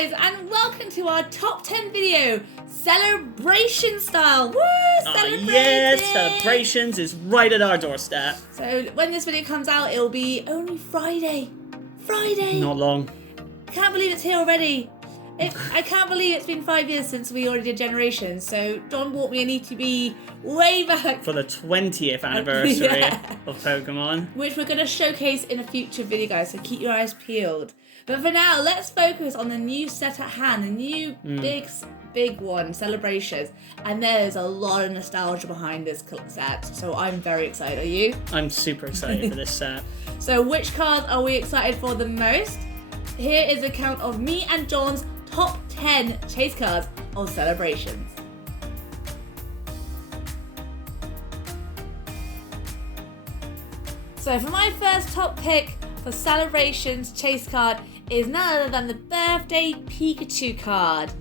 guys, and welcome to our top 10 video, celebration style. Woo! Celebrating! Yes, celebrations is right at our doorstep. So when this video comes out, it'll be only Friday. Not long. Can't believe it's here already. I can't believe it's been 5 years since we already did Generations, so don't walk me, I need to be way back. For the 20th anniversary of Pokemon. Which we're going to showcase in a future video, guys, so keep your eyes peeled. But for now, let's focus on the new set at hand, the new big one, Celebrations. And there's a lot of nostalgia behind this set, so I'm very excited. Are you? I'm super excited for this set. So which cards are we excited for the most? Here is a count of me and John's top 10 chase cards of Celebrations. So for my first top pick for Celebrations chase card is none other than the Birthday Pikachu card.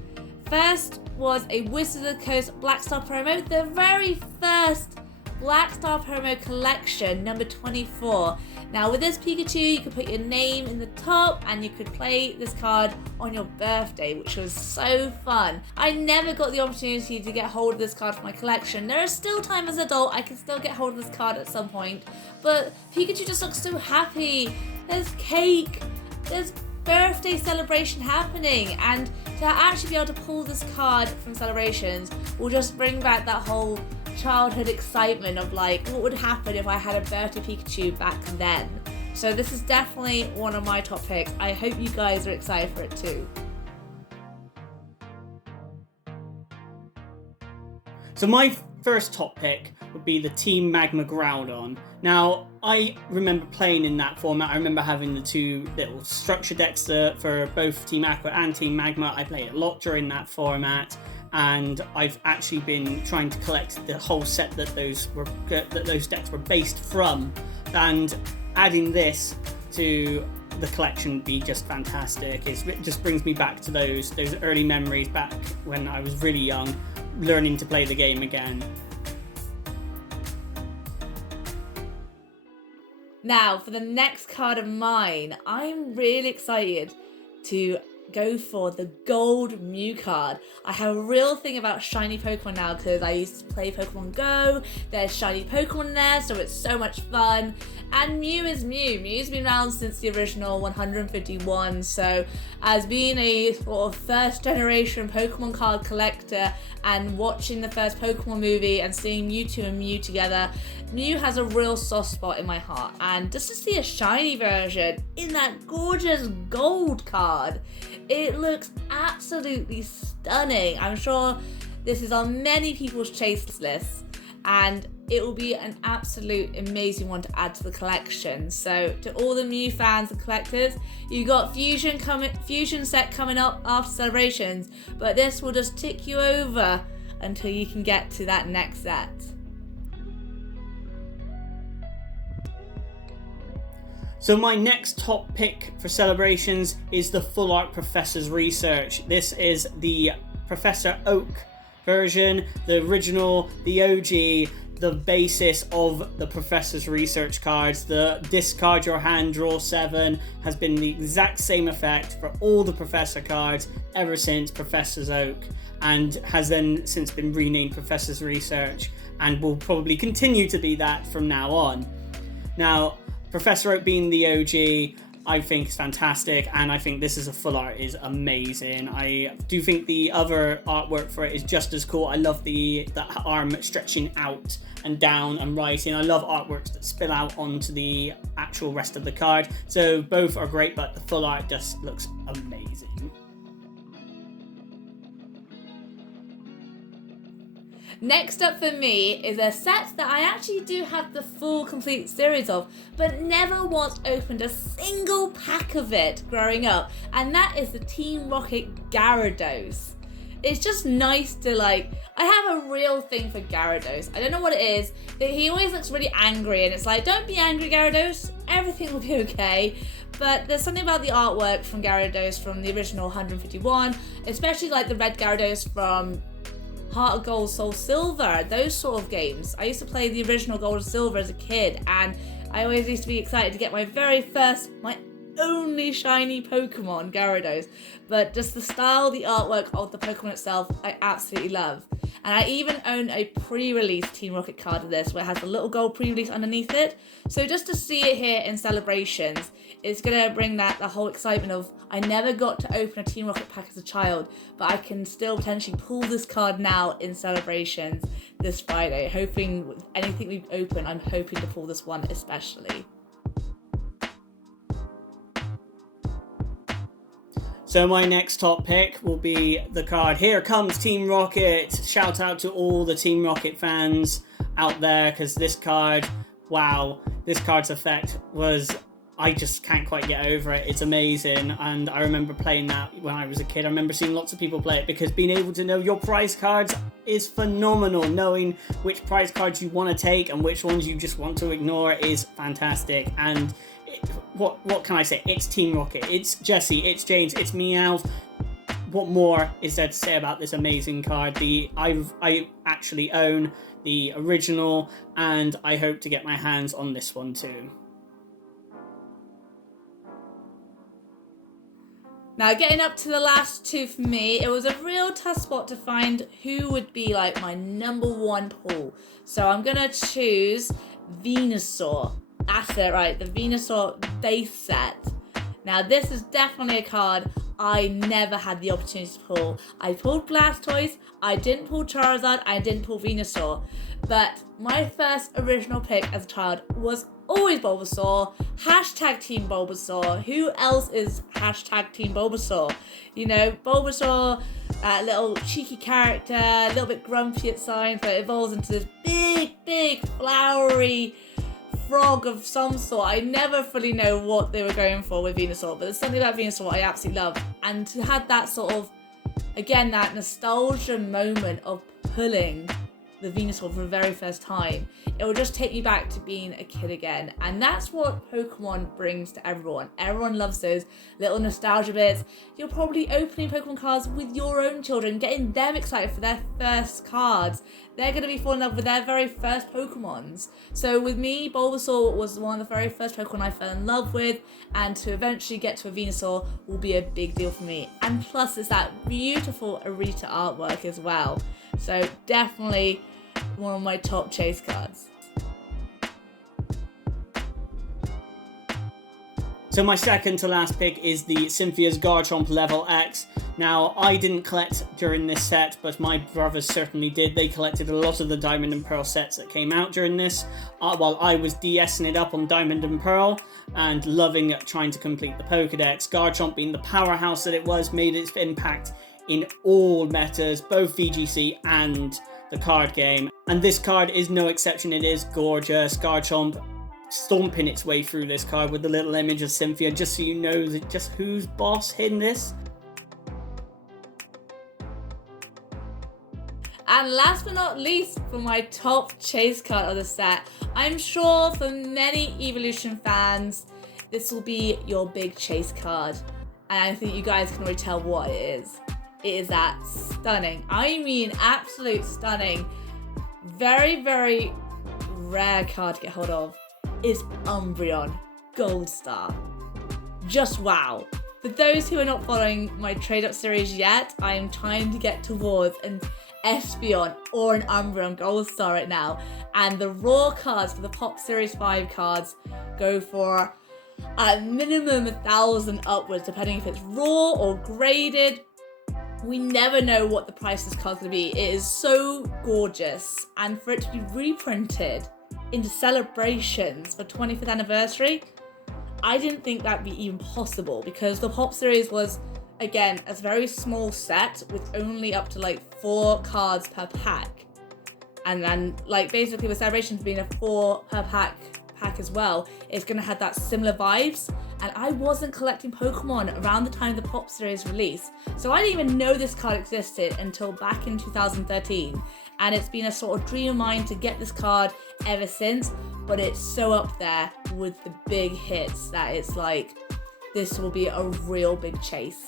First was a Wizards of the Coast Black Star promo, the very first Black Star promo collection, number 24. Now with this Pikachu, you could put your name in the top and you could play this card on your birthday, which was so fun. I never got the opportunity to get hold of this card for my collection. There is still time as an adult, I can still get hold of this card at some point, but Pikachu just looks so happy. There's cake, there's birthday celebration happening, and to actually be able to pull this card from Celebrations will just bring back that whole childhood excitement of like what would happen if I had a birthday Pikachu back then. So this is definitely one of my top picks. I hope you guys are excited for it too. So my first top pick would be the Team Magma Groudon. Now, I remember playing in that format. I remember having the two little structure decks for both Team Aqua and Team Magma. I played a lot during that format, and I've actually been trying to collect the whole set that those decks were based from, and adding this to the collection would be just fantastic. It just brings me back to those early memories back when I was really young, learning to play the game again. Now, for the next card of mine, I'm really excited to go for the Gold Mew card. I have a real thing about shiny Pokemon now because I used to play Pokemon Go. There's shiny Pokemon there, so it's so much fun. And Mew is Mew. Mew's been around since the original 151, so as being a sort of first generation Pokemon card collector and watching the first Pokemon movie and seeing Mewtwo and Mew together, Mew has a real soft spot in my heart. And just to see a shiny version in that gorgeous gold card, it looks absolutely stunning. I'm sure this is on many people's chase lists, and it will be an absolute amazing one to add to the collection. So to all the Mew fans and collectors, you got Fusion set coming up after Celebrations, but this will just tick you over until you can get to that next set. So my next top pick for Celebrations is the Full Art Professor's Research. This is the Professor Oak version, the original, the OG, the basis of the Professor's Research cards. The discard your hand, draw 7 has been the exact same effect for all the Professor cards ever since Professor's Oak, and has then since been renamed Professor's Research, and will probably continue to be that from now on. Now, Professor Oak being the OG, I think is fantastic, and I think this is a full art is amazing. I do think the other artwork for it is just as cool. I love the arm stretching out and down and writing. I love artworks that spill out onto the actual rest of the card. So both are great, but the full art just looks amazing. Next up for me is a set that I actually do have the full complete series of, but never once opened a single pack of it growing up, and that is the Team Rocket Gyarados. It's just nice to I have a real thing for Gyarados. I don't know what it is, but he always looks really angry, and it's like, don't be angry, Gyarados, everything will be okay. But there's something about the artwork from Gyarados from the original 151, especially like the red Gyarados from Heart of Gold, Soul Silver, those sort of games. I used to play the original Gold and Silver as a kid, and I always used to be excited to get my only shiny Pokemon, Gyarados. But just the style, the artwork of the Pokemon itself, I absolutely love. And I even own a pre-release Team Rocket card of this where it has a little gold pre-release underneath it. So just to see it here in celebrations, it's going to bring the whole excitement of, I never got to open a Team Rocket pack as a child, but I can still potentially pull this card now in celebrations this Friday. Hoping with anything we've opened, I'm hoping to pull this one especially. So my next top pick will be the card Here Comes Team Rocket. Shout out to all the Team Rocket fans out there, because this card, wow, this card's effect was, I just can't quite get over it. It's amazing, and I remember playing that when I was a kid. I remember seeing lots of people play it, because being able to know your prize cards is phenomenal. Knowing which prize cards you want to take and which ones you just want to ignore is fantastic. And what can I say? It's Team Rocket, it's Jessie, it's James, it's Meowth. What more is there to say about this amazing card? I actually own the original, and I hope to get my hands on this one too. Now, getting up to the last two for me, it was a real tough spot to find who would be like my number one pull. So I'm gonna choose Venusaur. That's it, right? The Venusaur base set. Now, this is definitely a card I never had the opportunity to pull. I pulled Blastoise, I didn't pull Charizard, I didn't pull Venusaur. But my first original pick as a child was always Bulbasaur. Hashtag Team Bulbasaur. Who else is hashtag Team Bulbasaur? You know, Bulbasaur, that little cheeky character, a little bit grumpy at times, but it evolves into this big, flowery frog of some sort. I never fully know what they were going for with Venusaur, but there's something about Venusaur I absolutely love. And to have that sort of, again, that nostalgia moment of pulling the Venusaur for the very first time, it will just take me back to being a kid again. And that's what Pokemon brings to everyone. Everyone loves those little nostalgia bits. You're probably opening Pokemon cards with your own children, getting them excited for their first cards. They're going to be falling in love with their very first Pokemons. So with me, Bulbasaur was one of the very first Pokemon I fell in love with, and to eventually get to a Venusaur will be a big deal for me. And plus, it's that beautiful Arita artwork as well. So definitely one of my top chase cards. So my second to last pick is the Cynthias Garchomp Level X. Now, I didn't collect during this set, but my brothers certainly did. They collected a lot of the Diamond and Pearl sets that came out during this, while I was DSing it up on Diamond and Pearl and loving trying to complete the Pokedex. Garchomp, being the powerhouse that it was, made its impact in all metas, both VGC and the card game. And this card is no exception. It is gorgeous. Garchomp stomping its way through this card with the little image of Cynthia, just so you know that just who's boss in this. And last but not least, for my top chase card of the set, I'm sure for many Evolution fans, this will be your big chase card. And I think you guys can already tell what it is. It is that stunning, I mean absolute stunning, very, very rare card to get hold of, is Umbreon Goldstar. Just wow. For those who are not following my trade up series yet, I am trying to get towards an Espeon or an Umbreon Goldstar right now, and the raw cards for the Pop Series 5 cards go for a minimum 1,000 upwards, depending if it's raw or graded. We never know what the price of this card's going to be. It is so gorgeous, and for it to be reprinted into celebrations for 25th anniversary, I didn't think that'd be even possible, because the Pop Series was, again, a very small set with only up to like 4 cards per pack, and then like basically with celebrations being a 4 per pack as well, it's going to have that similar vibes. And I wasn't collecting Pokemon around the time the Pop Series released, so I didn't even know this card existed until back in 2013, and it's been a sort of dream of mine to get this card ever since. But it's so up there with the big hits that it's like, this will be a real big chase.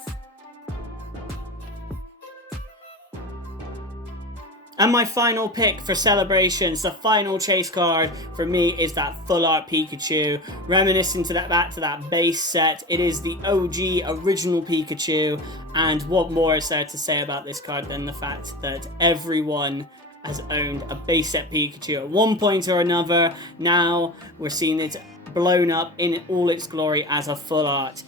And my final pick for Celebrations, the final chase card for me, is that Full Art Pikachu. Reminiscing back to that base set, it is the OG original Pikachu. And what more is there to say about this card than the fact that everyone has owned a base set Pikachu at one point or another. Now we're seeing it blown up in all its glory as a full art.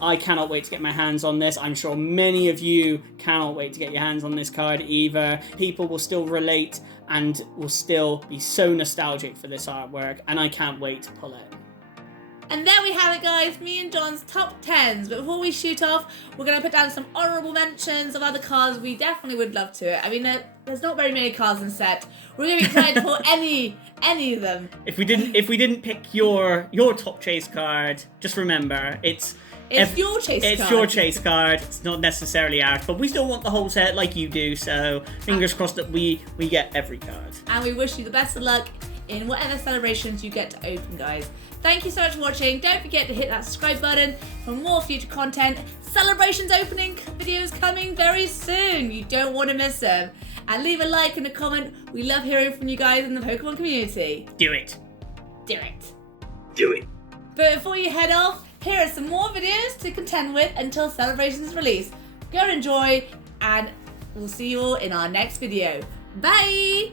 I cannot wait to get my hands on this. I'm sure many of you cannot wait to get your hands on this card either. People will still relate and will still be so nostalgic for this artwork, and I can't wait to pull it. And there we have it, guys, me and John's top 10s. But before we shoot off, we're going to put down some honourable mentions of other cards we definitely would love to. I mean, there's not very many cards in set. We're going to be excited for any of them. If we didn't pick your top chase card, just remember, it's your chase card. It's your chase card. It's not necessarily ours, but we still want the whole set like you do, so fingers crossed that we get every card. And we wish you the best of luck in whatever celebrations you get to open, guys. Thank you so much for watching. Don't forget to hit that subscribe button for more future content. Celebrations opening videos coming very soon. You don't want to miss them. And leave a like and a comment. We love hearing from you guys in the Pokemon community. Do it. Do it. Do it. But before you head off, here are some more videos to contend with until Celebrations release. Go and enjoy, and we'll see you all in our next video. Bye!